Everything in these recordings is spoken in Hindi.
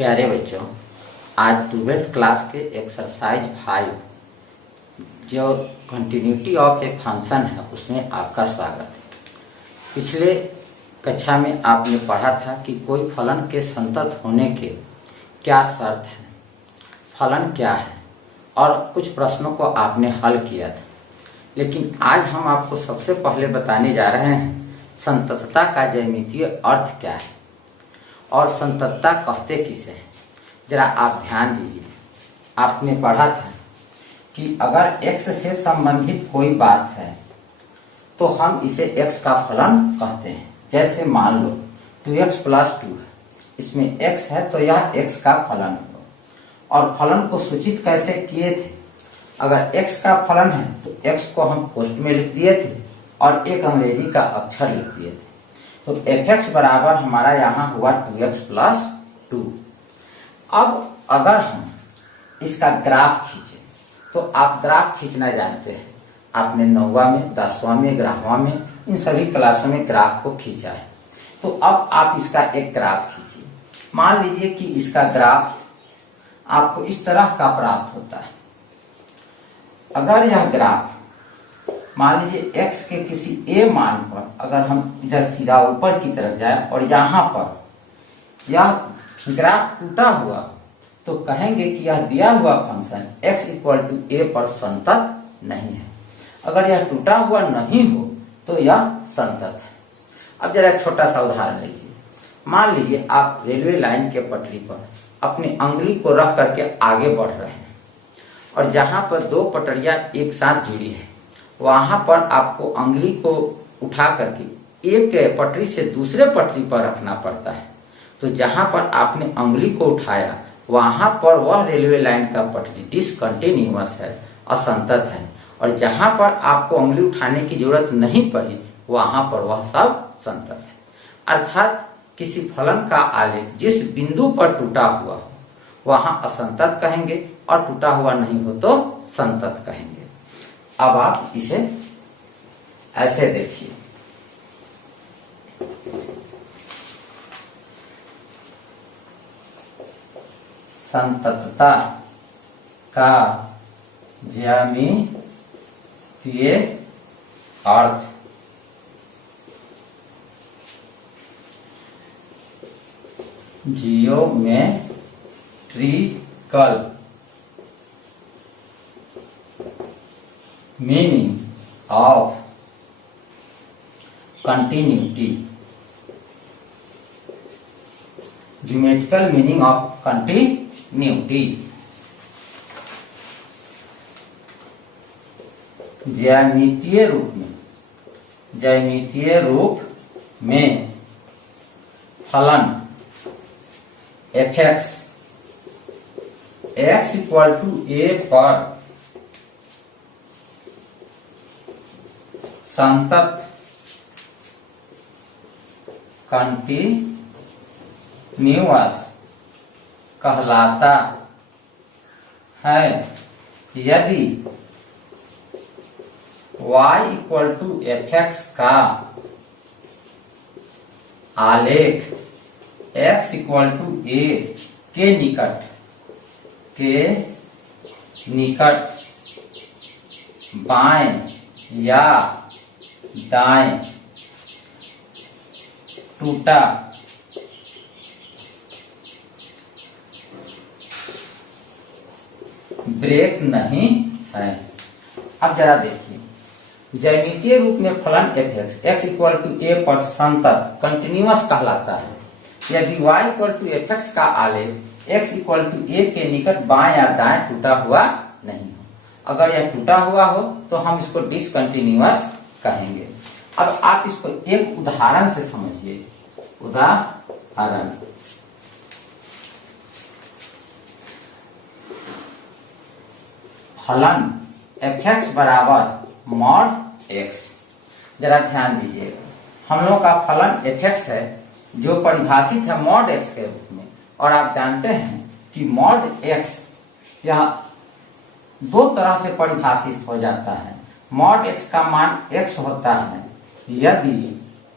प्यारे बच्चों, आज 12th क्लास के एक्सरसाइज 5 जो कंटिन्यूटी ऑफ ए फंक्शन है उसमें आपका स्वागत है। पिछले कक्षा में आपने पढ़ा था कि कोई फलन के संतत होने के क्या शर्त है, फलन क्या है और कुछ प्रश्नों को आपने हल किया था। लेकिन आज हम आपको सबसे पहले बताने जा रहे हैं संततता का ज्यामितीय अर्थ क्या है और संततता कहते किसे हैं। जरा आप ध्यान दीजिए, आपने पढ़ा था कि अगर x से संबंधित कोई बात है तो हम इसे x का फलन कहते हैं। जैसे मान लो 2x + 2 है, इसमें x है तो यह x का फलन होगा। और फलन को सूचित कैसे किए थे? अगर x का फलन है तो x को हम पोस्ट में लिख दिए थे और एक अंग्रेजी का अक्षर लिख दिए थे। तो fx बराबर हमारा यहाँ हुआ 2x + 2। अब अगर हम इसका ग्राफ खींचे तो आप ग्राफ खींचना जानते हैं, आपने 9वां में 10वां में 11वां में इन सभी क्लासों में ग्राफ को खींचा है। तो अब आप इसका एक ग्राफ खींचिए। मान लीजिए कि इसका ग्राफ आपको इस तरह का प्राप्त होता है। अगर यह ग्राफ मान लीजिए x के किसी a मान पर अगर हम इधर सीधा ऊपर की तरफ जाए और यहाँ पर यह ग्राफ टूटा हुआ तो कहेंगे कि यह दिया हुआ फंक्शन x = a पर संतत नहीं है। अगर यह टूटा हुआ नहीं हो तो यह संतत है। अब जरा एक छोटा सा उदाहरण लीजिए। मान लीजिए आप रेलवे लाइन के पटरी पर अपनी अंगुली को रख करके आगे बढ़ रहे हैं और जहां पर दो पटरियां एक साथ जुड़ी है वहां पर आपको अंगुली को उठा करके एक पटरी से दूसरे पटरी पर रखना पड़ता है। तो जहां पर आपने अंगुली को उठाया वहां पर वह रेलवे लाइन का पटरी डिसकंटिन्यूअस है, असंतत है। और जहां पर आपको अंगुली उठाने की जरूरत नहीं पड़ी वहां पर वह सब संतत है। अर्थात किसी फलन का आलेख जिस बिंदु पर टूटा हुआ हो वहां असंतत कहेंगे और टूटा हुआ नहीं हो तो संतत कहेंगे। अब आप इसे ऐसे देखिए, संततता का ज्यामितीय अर्थ geometrical meaning of continuity. Geometrical meaning of continuity ज्यामितीय रूप में फलन fx x = a पर संतत कंटिन्यूअस कहलाता है यदि y = fx का आलेख x = a के निकट बाएं या दाएं टूटा ब्रेक नहीं है। अब जरा देखिए, ज्यामितीय रूप में फलन fx x = a पर संतत कंटिन्यूअस कहलाता है यदि y = fx का आलेख x = a के निकट बाएं या दाएं टूटा हुआ नहीं हो। अगर यह टूटा हुआ हो तो हम इसको डिसकंटिन्यूअस कहेंगे। अब आप इसको एक उदाहरण से समझिए। उदाहरण, फलन fx बराबर mod x। जरा ध्यान दीजिए, हम लोगों का फलन fx है जो परिभाषित है mod x के रूप में। और आप जानते हैं कि mod x यह दो तरह से परिभाषित हो जाता है। mod x का मान x होता है यदि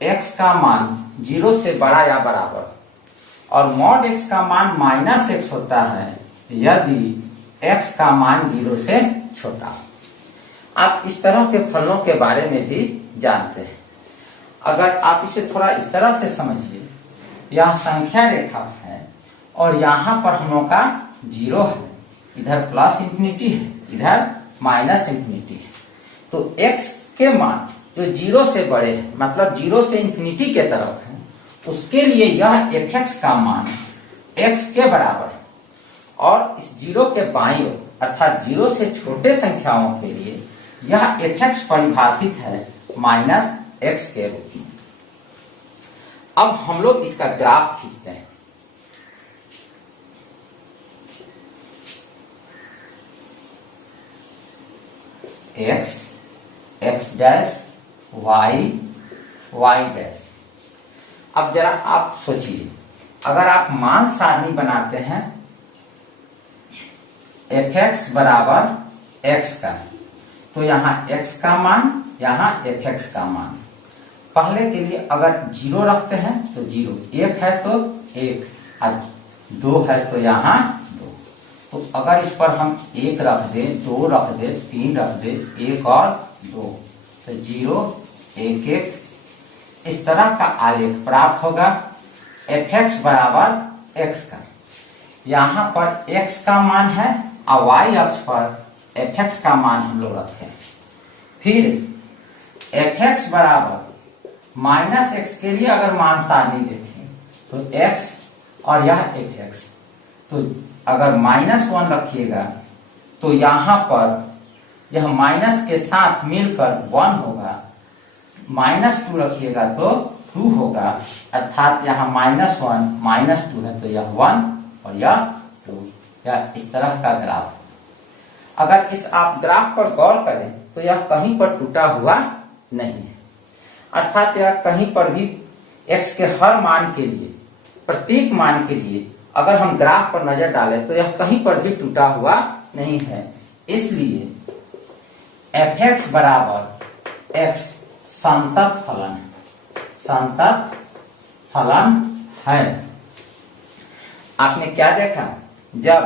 x का मान 0 से बड़ा या बराबर और मॉड x का मान माइनस x होता है यदि x का मान 0 से छोटा हो। आप इस तरह के फलनों के बारे में भी जानते हैं। अगर आप इसे थोड़ा इस तरह से समझिए, यह संख्या रेखा है और यहाँ पर हम लोग का 0 है, इधर प्लस इंफिनिटी है, इधर माइनस इंफिनिटी है। तो x के मान जो 0 से बड़े हैं, मतलब 0 से इंफिनिटी के तरफ है, उसके लिए यह fx का मान x के बराबर है। और इस 0 के बाईं ओर अर्थात 0 से छोटे संख्याओं के लिए यह fx परिभाषित है माइनस x के रूप में। अब हम लोग इसका ग्राफ खींचते हैं। x, x dash, y, y dash. अब जरा आप सोचिए, अगर आप मान सारणी बनाते हैं fx बराबर x का, तो यहाँ x का मान, यहाँ fx का मान। पहले के लिए अगर 0 रखते हैं तो 0, 1 है तो 1, और 2 है तो यहाँ 2। तो अगर इस पर हम 1 रख दें, 2 रख दें, 3 रख दें, 1 और 2, तो 0, 1, 1 इस तरह का आलेख प्राप्त होगा fx बराबर x का। यहाँ पर x का मान है और y अक्ष पर fx का मान हम लोग रखें। फिर fx बराबर माइनस x के लिए अगर मान सारणी देखें तो x और यह fx, तो अगर -1 रखिएगा तो यहाँ पर यह माइनस के साथ मिलकर 1 होगा, -2 रखिएगा तो 2 होगा, अर्थात यहाँ -1 -2 है तो यह 1 और यह 2, यह इस तरह का ग्राफ। अगर इस आप ग्राफ पर गौर करें तो यह कहीं पर टूटा हुआ नहीं है, अर्थात यह कहीं पर भी x के हर मान के लिए, प्रत्येक मान के लिए अगर हम ग्राफ पर नजर डालें तो यह कहीं पर भी टूटा हुआ नहीं है। इसलिए fx बराबर x संतत फलन है, संतत फलन है। आपने क्या देखा, जब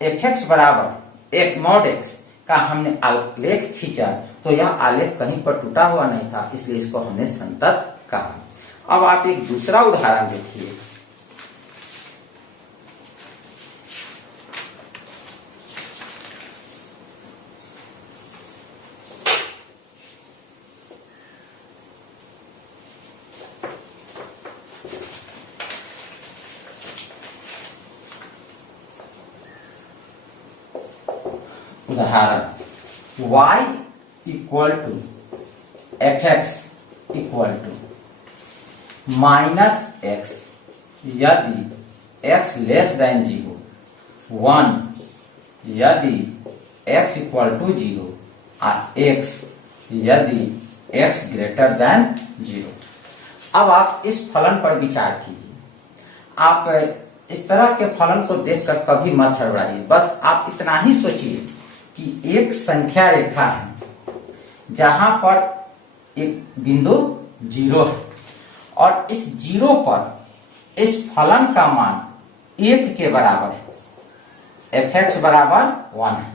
fx बराबर एक मॉड x का हमने आलेख खींचा तो यह आलेख कहीं पर टूटा हुआ नहीं था, इसलिए इसको हमने संतत कहा। अब आप एक दूसरा उदाहरण देखिए। उदाहरण y equal to fx equal to -x यदि x लेस देन 0, 1 यदि x इक्वल टू 0 और x यदि x ग्रेटर देन 0। अब आप इस फलन पर विचार कीजिए। आप इस तरह के फलन को देखकर कभी मत हड़बड़ाइए, बस आप इतना ही सोचिए कि एक संख्या रेखा है जहां पर एक बिंदु 0 है और इस 0 पर इस फलन का मान 1 के बराबर है, fx बराबर 1 है,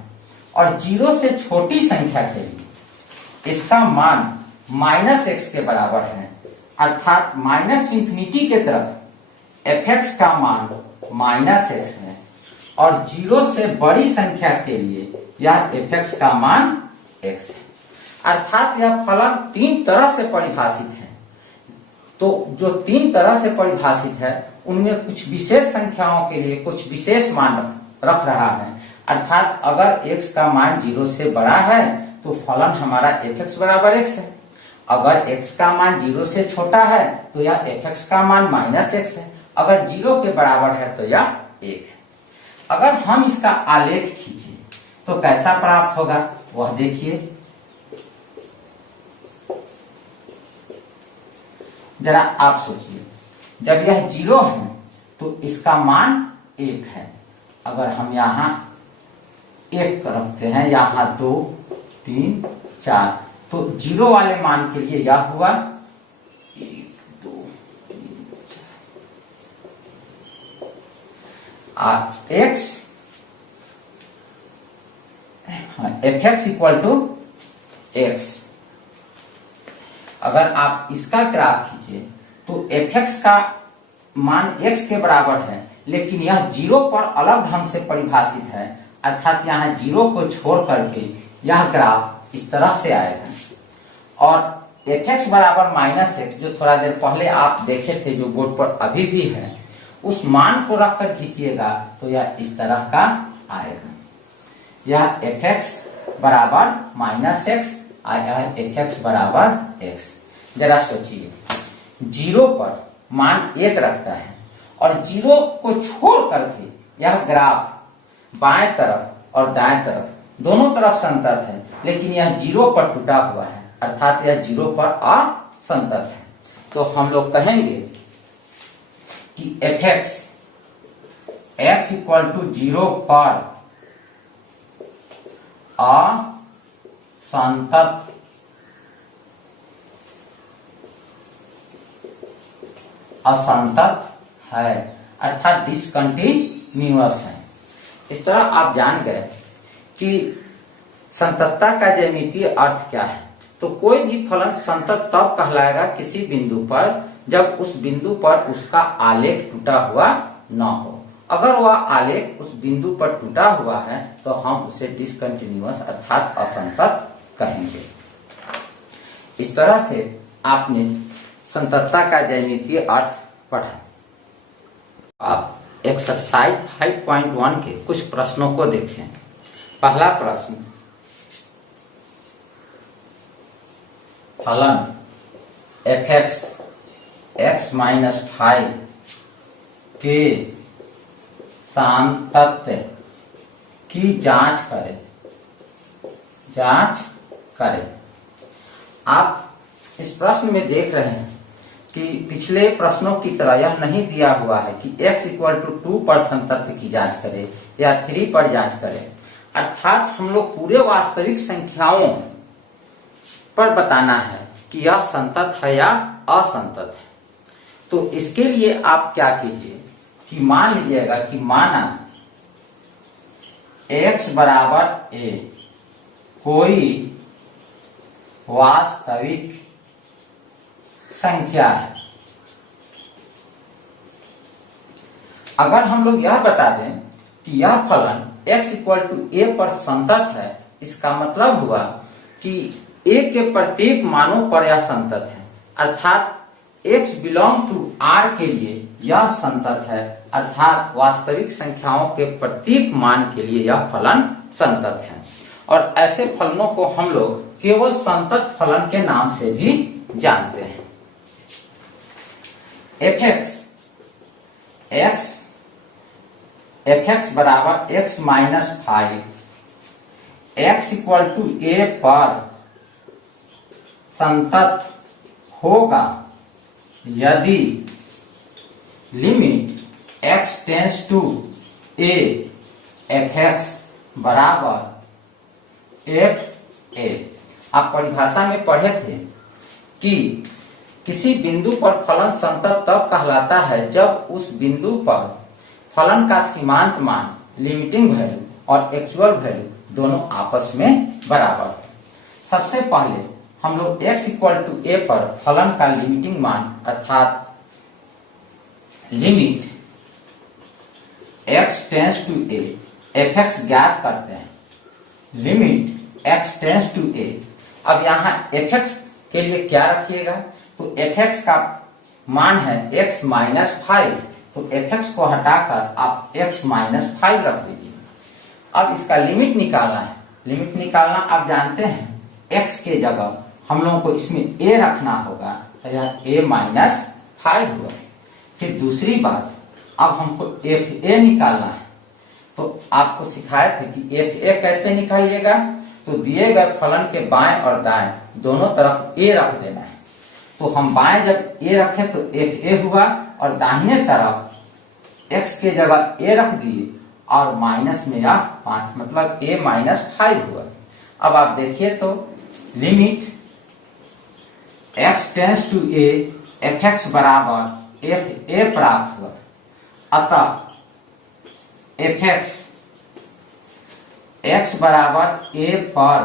और 0 से छोटी संख्या के लिए इसका मान -x के बराबर है, अर्थात -इंफिनिटी के तरफ fx का मान -x है, और 0 से बड़ी संख्या के लिए यह fx का मान x है। अर्थात यह फलन 3 तरह से परिभाषित है। तो जो 3 तरह से परिभाषित है उनमें कुछ विशेष संख्याओं के लिए कुछ विशेष मान रख रहा है, अर्थात अगर x का मान 0 से बड़ा है तो फलन हमारा fx बराबर x है, अगर x का मान 0 से छोटा है तो यह fx का मान -x है, अगर 0 के बराबर है तो यह 1 है। अगर हम इसका आलेख खींचे तो कैसा प्राप्त होगा वह देखिए। जरा आप सोचिए, जब यह 0 है तो इसका मान 1 है, अगर हम यहाँ 1 रखते हैं, यहाँ 2, 3, 4, तो 0 वाले मान के लिए यह हुआ 1, 2, 3, 4, x f x equal to x. अगर आप इसका ग्राफ खींचे तो एफ एक्स का मान एक्स के बराबर है, लेकिन यह जीरो पर अलग ढंग से परिभाषित है, अर्थात यहाँ जीरो को छोड़ करके यह ग्राफ इस तरह से आएगा। और एफ एक्स बराबर माइनस एक्स, जो थोड़ा देर पहले आप देखे थे, जो बोर्ड पर अभी भी है, उस मान को रखकर खींचिएगा तो यह इस तरह का आएगा। यह एफ एक्स बराबर माइनस एक्स और यह एफ एक्स बराबर एक्स। जरा सोचिए, जीरो पर मान एक रखता है और जीरो को छोड़ करके यह ग्राफ बाएं तरफ और दाएं तरफ दोनों तरफ संतत है, लेकिन यह जीरो पर टूटा हुआ है, अर्थात यह जीरो पर असंतत है। तो हम लोग कहेंगे कि f x x equal to zero पर असंतत है, अर्थात डिसकंटिन्यूअस है। इस तरह आप जान गए कि संततता का ज्यामितीय अर्थ क्या है। तो कोई भी फलन संतत तब कहलाएगा किसी बिंदु पर जब उस बिंदु पर उसका आलेख टूटा हुआ न हो। अगर वह आलेख उस बिंदु पर टूटा हुआ है तो हम उसे डिसकंटिन्यूअस अर्थात असंतत कहेंगे। इस तरह से आपने संततता का ज्यामितीय अर्थ पढ़ा। आप एक्सरसाइज 5.1 के कुछ प्रश्नों को देखें। पहला प्रश्न, फलन एफ एक्स एक्स माइनस 5 के सातत्य की जांच करें। आप इस प्रश्न में देख रहे हैं कि पिछले प्रश्नों की तरह यह नहीं दिया हुआ है कि x इक्वल टू 2 पर संतत्य की जांच करें या 3 पर जांच करें, अर्थात हम लोग पूरे वास्तविक संख्याओं पर बताना है कि यह संतत है या असंतत है। तो इसके लिए आप क्या कीजिए कि मान लीजिएगा कि माना x बराबर a कोई वास्तविक संख्या है। अगर हम लोग यह बता दें कि यह फलन x इक्वल टू a पर संतत है, इसका मतलब हुआ कि a के प्रत्येक मानों पर यह संतत है, अर्थात x बिलोंग टू r के लिए यह संतत है, अर्थात वास्तविक संख्याओं के प्रत्येक मान के लिए यह फलन संतत है। और ऐसे फलनों को हम लोग केवल संतत फलन के नाम से भी जानते हैं। एफ एक्स बराबर x minus 5 x equal to a पर संतत होगा यदि limit x tends to a f x बराबर एफ ए। आप परिभाषा में पढ़े थे कि किसी बिंदु पर फलन संतत तब कहलाता है जब उस बिंदु पर फलन का सीमांत मान लिमिटिंग वैल्यू और एक्चुअल वैल्यू दोनों आपस में बराबर है। सबसे पहले हम लोग x इक्वल टू a पर फलन का लिमिटिंग मान अर्थात limit x tends to a f x ज्ञात करते हैं। Limit x tends to a। अब यहाँ एफ एक्स के लिए क्या रखिएगा, तो एफ एक्स का मान है x माइनस 5, तो एफ एक्स को हटाकर आप x माइनस 5 रख दीजिए। अब इसका लिमिट निकालना है। लिमिट निकालना आप जानते हैं, x के जगह हम लोगों को इसमें a रखना होगा, तो यह a माइनस 5 हुआ। फिर दूसरी बात, अब हमको एफ ए निकालना है, तो आपको सिखाए थे कि एफ ए कैसे निकालिएगा, तो दिए गए फलन के बाएं और दाएं दोनों तरफ a रख देना है। तो हम बाएं जब a रखें तो एफ ए हुआ और दाहिने तरफ x के जगह a रख दिए और माइनस में यह 5, मतलब a माइनस 5 हुआ। अब आप देखिए तो limit x tends to a f x बराबर एफ ए प्राप्त हुआ। अतः एफ एक्स बराबर ए पर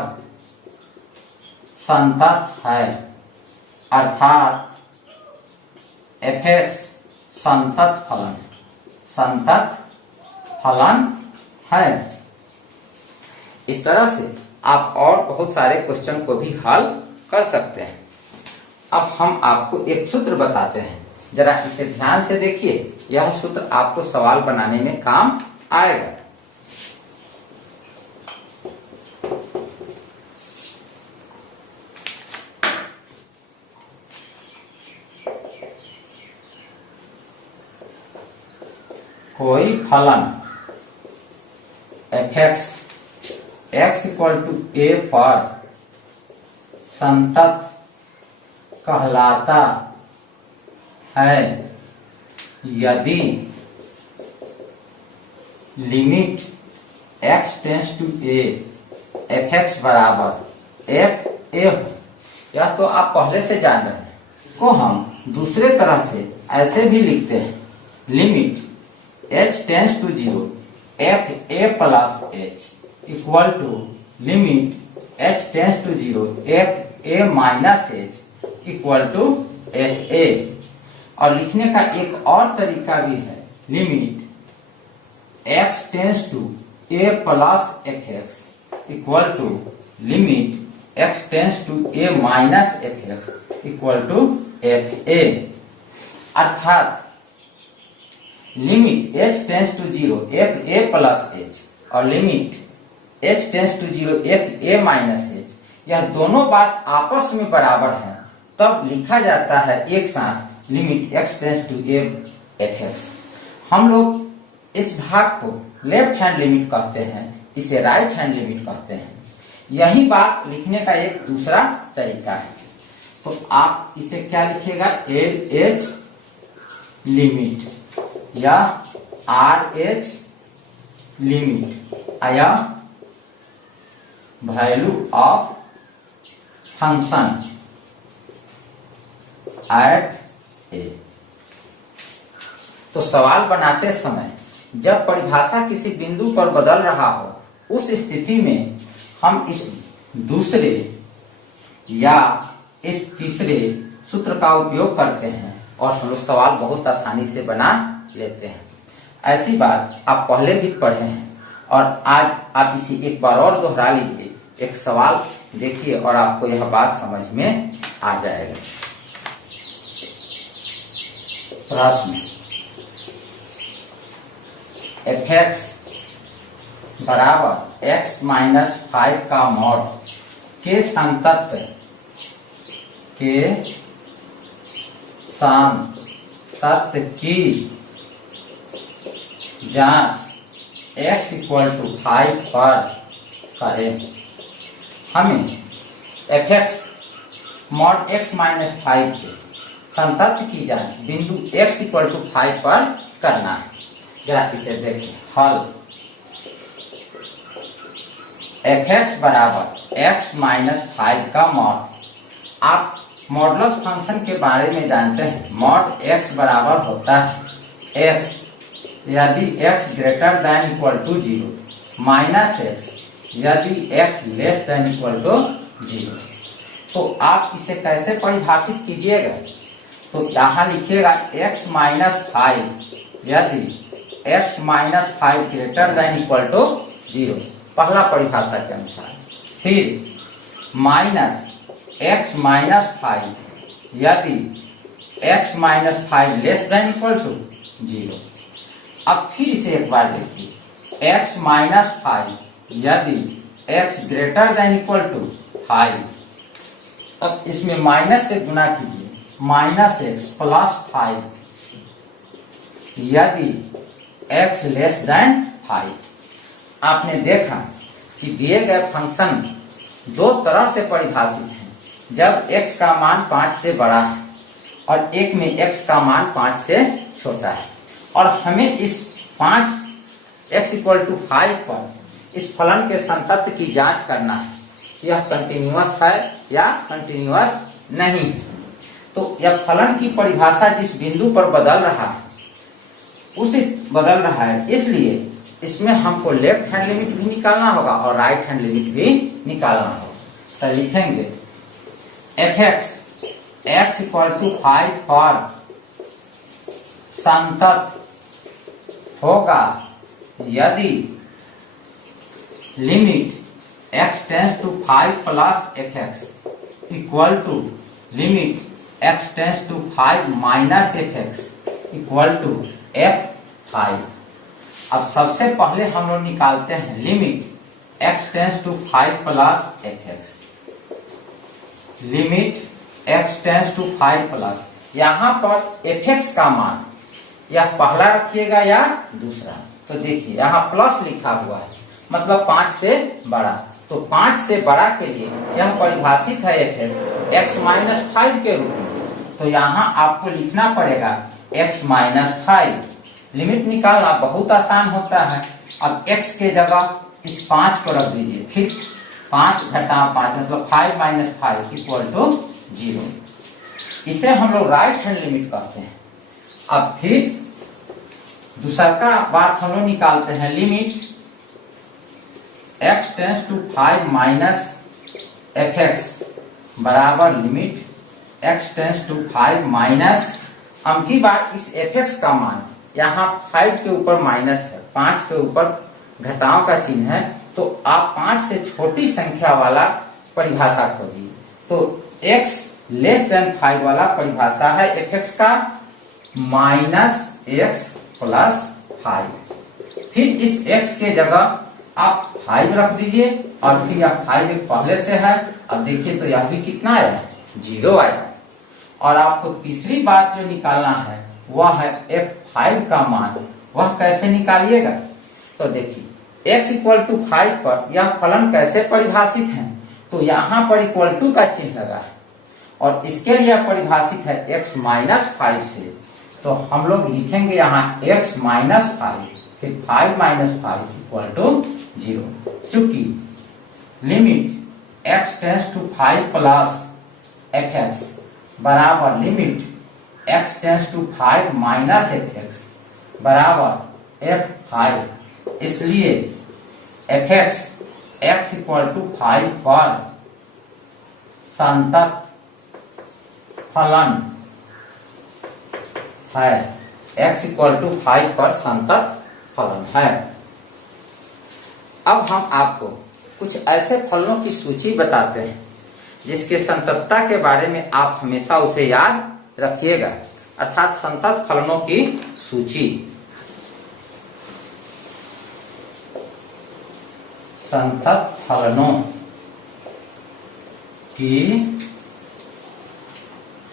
संतत है, अर्थात एफ एक्स संतत फलन है। इस तरह से आप और बहुत सारे क्वेश्चन को भी हल कर सकते हैं। अब हम आपको एक सूत्र बताते हैं, जरा इसे ध्यान से देखिए, यह सूत्र आपको सवाल बनाने में काम आएगा। कोई फलन f x equal to a पर संतत कहलाता है यदि limit x tends to a f x बराबर एफ ए हो। यह तो आप पहले से जान रहे हैं। इसको हम दूसरे तरह से ऐसे भी लिखते हैं, limit h tends to zero f a plus h equal to limit h tends to zero f a minus h equal to f a. और लिखने का एक और तरीका भी है, limit x tends to a plus f x equal to limit x tends to a minus f x equal to f a. अर्थात limit h tends to zero f a plus h और limit h tends to zero f a minus h, यह दोनों बात आपस में बराबर है, तब लिखा जाता है एक साथ limit x tends to f x. हम लोग इस भाग को लेफ्ट हैंड लिमिट कहते हैं, इसे राइट हैंड लिमिट कहते हैं। यही बात लिखने का एक दूसरा तरीका है। तो आप इसे क्या लिखिएगा, एल एच लिमिट या आर एच लिमिट या वैल्यू ऑफ फंक्शन एट ए। तो सवाल बनाते समय जब परिभाषा किसी बिंदु पर बदल रहा हो, उस स्थिति में हम इस दूसरे या इस तीसरे सूत्र का उपयोग करते हैं और हम लोग सवाल बहुत आसानी से बना लेते हैं। ऐसी बात आप पहले भी पढ़े हैं और आज आप इसे एक बार और दोहरा लीजिए, एक सवाल देखिए और आपको यह बात समझ में आ जाएगा। प्रश्न, एफ एक्स बराबर एक्स माइनस 5 का मॉड के संतत की जांच x इक्वल टू 5 पर करें। हमें F x mod x minus 5 के संतत की जांच बिंदु x इक्वल टू 5 पर करना है। जरा इसे देखें, हल एफ एक्स बराबर x माइनस 5 का मॉड। आप मॉडुलस फंक्शन के बारे में जानते हैं, मॉड x बराबर होता है x यदि x greater than equal to 0 minus x यदि x less than equal to 0। तो आप इसे कैसे परिभाषित कीजिएगा, तो यहाँ लिखिएगा x माइनस 5 यदि x minus 5 greater than equal to 0, पहला परिभाषा के अनुसार। फिर माइनस x माइनस 5 यदि x minus 5 less than equal to 0। अब फिर इसे एक बार देखिए, x माइनस 5 यदि x greater than equal to 5। अब इसमें माइनस से गुना कीजिए, माइनस x प्लस 5 यदि x लेस देन 5। आपने देखा कि दिए गए फंक्शन दो तरह से परिभाषित है, जब x का मान 5 से बड़ा है और एक में x का मान 5 से छोटा है। और हमें इस 5 x इक्वल टू 5 पर इस फलन के संतत की जांच करना है, यह कंटिन्यूअस है या कंटिन्यूअस नहीं है। तो यह फलन की परिभाषा जिस बिंदु पर बदल रहा है, इसलिए इसमें हमको लेफ्ट हैंड लिमिट भी निकालना होगा और राइट हैंड लिमिट भी निकालना होगा। तो लिखेंगे एफ एक्स इक्वल टू 5 पर संतत होगा यदि limit x tends to 5 plus f x equal to limit x tends to 5 minus f x equal to f5। अब सबसे पहले हम लोग निकालते हैं limit x tends to 5 plus f x. Limit x tends to 5 plus, यहां पर एफ एक्स का मान यह पहला रखिएगा या दूसरा। तो देखिए यहाँ प्लस लिखा हुआ है, मतलब 5 से बड़ा। तो 5 से बड़ा के लिए यह परिभाषित है एफ एक्स एक्स माइनस 5 के रूप में। तो यहाँ आपको लिखना पड़ेगा x माइनस 5। लिमिट निकालना बहुत आसान होता है। अब x के जगह इस 5 को रख दीजिए, फिर 5 घटा 5 मतलब 5 माइनस 5 इक्वल टू 0। इसे हम लोग राइट हैंड लिमिट कहते हैं। अब फिर दूसरा का बात हम लोग निकालते हैं, limit x tends to 5 minus f x बराबर limit x tends to 5 minus, हम की बात इस एफ एक्स का मान यहाँ 5 के ऊपर माइनस है, 5 के ऊपर घटाव का चिन्ह है, तो आप 5 से छोटी संख्या वाला परिभाषा खोजिए। तो x लेस देन 5 वाला परिभाषा है एफ एक्स का माइनस x प्लस 5। फिर इस x के जगह आप 5 रख दीजिए और फिर यह 5 पहले से है। अब देखिए तो यह भी कितना आया, 0 आया। और आपको तीसरी बात जो निकालना है वह है f5 का मान। वह कैसे निकालिएगा, तो देखिए x इक्वल टू 5 पर यह फलन कैसे परिभाषित है, तो यहाँ पर इक्वल टू का चिन्ह लगा है और इसके लिए परिभाषित है x माइनस 5 से। तो हम लोग लिखेंगे यहाँ x माइनस 5 फिर 5 माइनस 5 इक्वल टू 0। चूंकि limit x tends to 5 plus f x बराबर limit x tends to 5 minus f x बराबर f5, इसलिए f x x equal to 5 पर संतत फलन है। x इक्वल टू 5 पर संतत फलन है। अब हम आपको कुछ ऐसे फलनों की सूची बताते हैं जिसके संततता के बारे में आप हमेशा उसे याद रखिएगा, अर्थात संतत फलनों की सूची। संतत फलनों की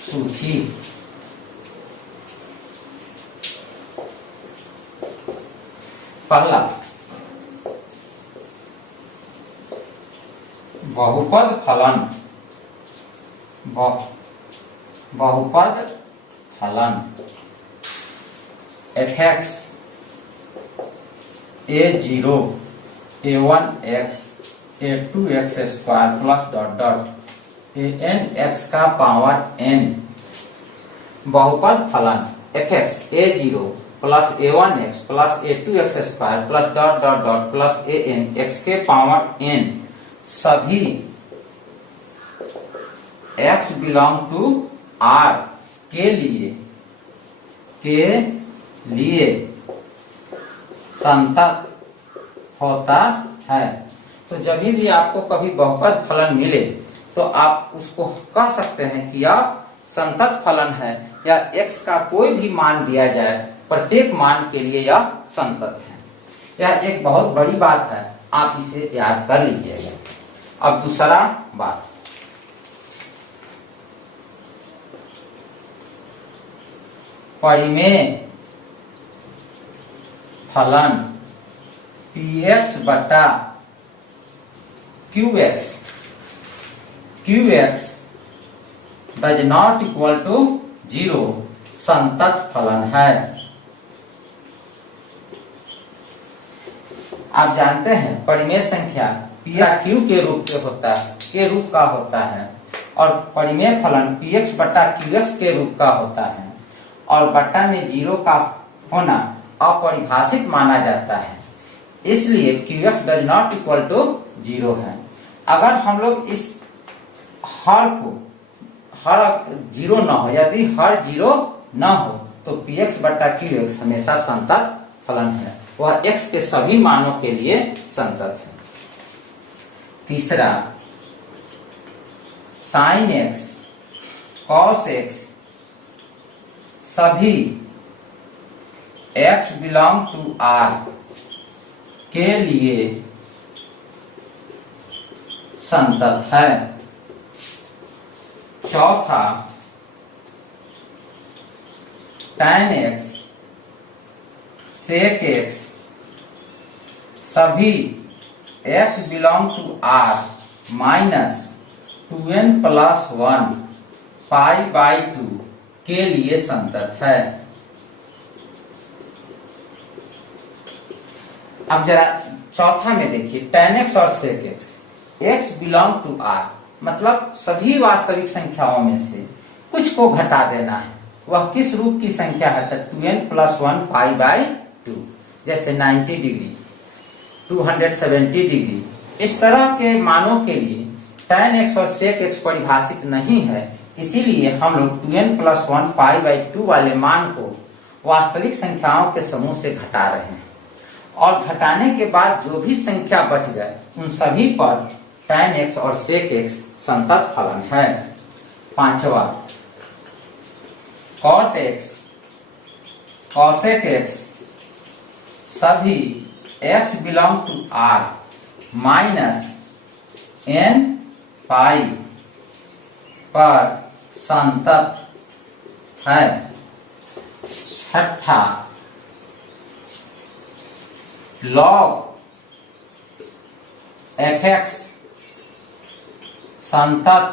सूची। पहला बहुपद फलन। बहुपद फलन f x a0 a1x a2x square plus dot dot an x का पावर n। बहुपद फलन f x a0 plus a1x plus a2x square plus dot dot dot plus an x के पावर n सभी x बिलोंग टू R के लिए संतत होता है। तो जब भी आपको कभी बहुपद फलन मिले तो आप उसको कह सकते हैं कि यह संतत फलन है, या x का कोई भी मान दिया जाए प्रत्येक मान के लिए यह संतत है। यह एक बहुत बड़ी बात है, आप इसे याद कर लीजिएगा। अब दूसरा बात, परिमेय फलन px बटा qx does not equal to 0 संतत फलन है। आप जानते हैं परिमेय संख्या p या q के रूप का होता है और परिमेय फलन px बटा qx के रूप का होता है और बट्टा में 0 का होना अपरिभाषित माना जाता है। इसलिए QX does not equal to 0 है। अगर हम लोग इस हर 0 ना हो, यदि हर 0 ना हो तो PX बटा QX हमेशा संतत फलन है, वह X के सभी मानों के लिए संतत है। तीसरा, sin X cos X सभी X बिलोंग टू R के लिए संतत है। चौथा, tan X sec X सभी X belong to R minus 2n plus 1 pi by 2 के लिए संतत है। अब जरा चौथा में देखिए, tan X और sec X, X belong to R मतलब सभी वास्तविक संख्याओं में से कुछ को घटा देना है। वह किस रूप की संख्या है? तो 2n प्लस 1 पाई बाई 2, जैसे 90 डिग्री, 270 डिग्री, इस तरह के मानों के लिए tan X और sec X परिभाषित नहीं है। इसीलिए हम लोग 2n प्लस 1 पाई बाई 2 वाले मान को वास्तविक संख्याओं के समूह से घटा रहे हैं, और घटाने के बाद जो भी संख्या बच जाए उन सभी पर tan X और sec X संतत फलन है। पांचवा, cot X cosec X सभी X belong to R minus n pi पर संतत है। छठा, log fx संतत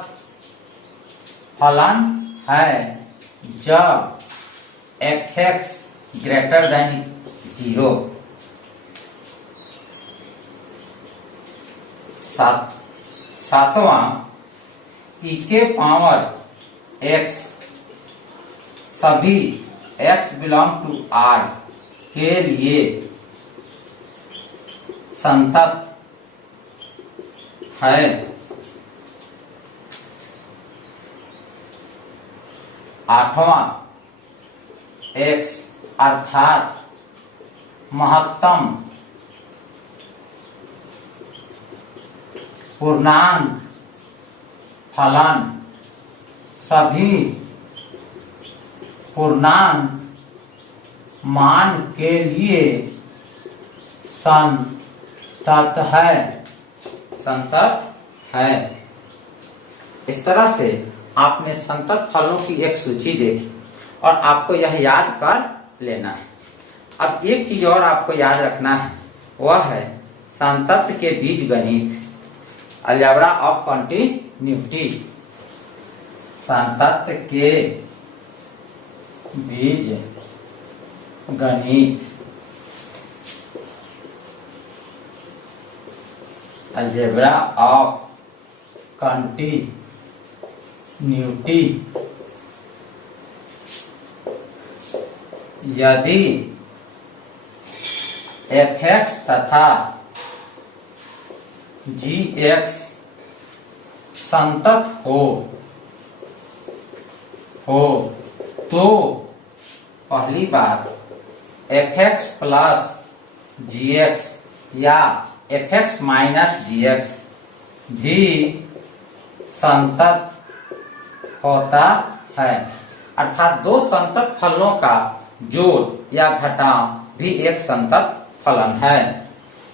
फलन है जब fx ग्रेटर देन 0। सातवां, e के पावर x सभी x बिलोंग टू R के लिए संतत है। आठवां, x अर्थात महत्तम पूर्णांक फलन सभी पूर्णांक मान के लिए संतत है। संतत है। इस तरह से आपने संतत फलों की एक सूची देखी और आपको यह याद कर लेना है। अब एक चीज और आपको याद रखना है, वह है संतत के बीजगणित, अलजेब्रा ऑफ कंटिन्यूटी। संतत के बीज गणित, अलजेब्रा ऑफ कंटिन्यूटी। यदि fx तथा gx संतत हो तो पहली बार fx प्लस gx या fx माइनस gx भी संतत होता है, अर्थात दो संतत फलनों का जोड़ या घटाव भी एक संतत फलन है।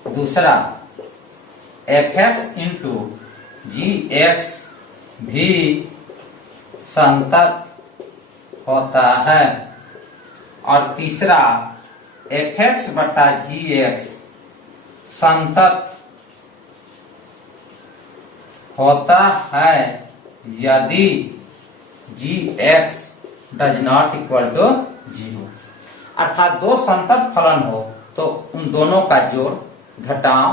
दूसरा, fx इंटू gx भी संतत होता है। और तीसरा, fx बटा gx संतत होता है यदि gx does not equal to 0, अर्थात दो संतत फलन हो तो उन दोनों का जोड़, घटाव,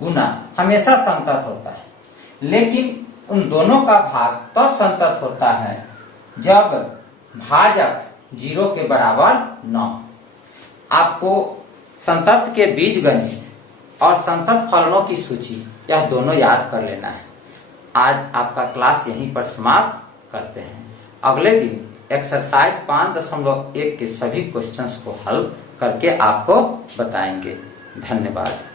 गुना हमेशा संतत होता है, लेकिन उन दोनों का भाग तब संतत होता है जब भाजक 0 के बराबर न हो। आपको संतत के बीजगणित और संतत फलनों की सूची, यह दोनों याद कर लेना है। आज आपका क्लास यहीं पर समाप्त करते हैं। अगले दिन एक्सरसाइज 5.1 के सभी क्वेश्चंस को हल करके आपको बताएंगे। धन्यवाद।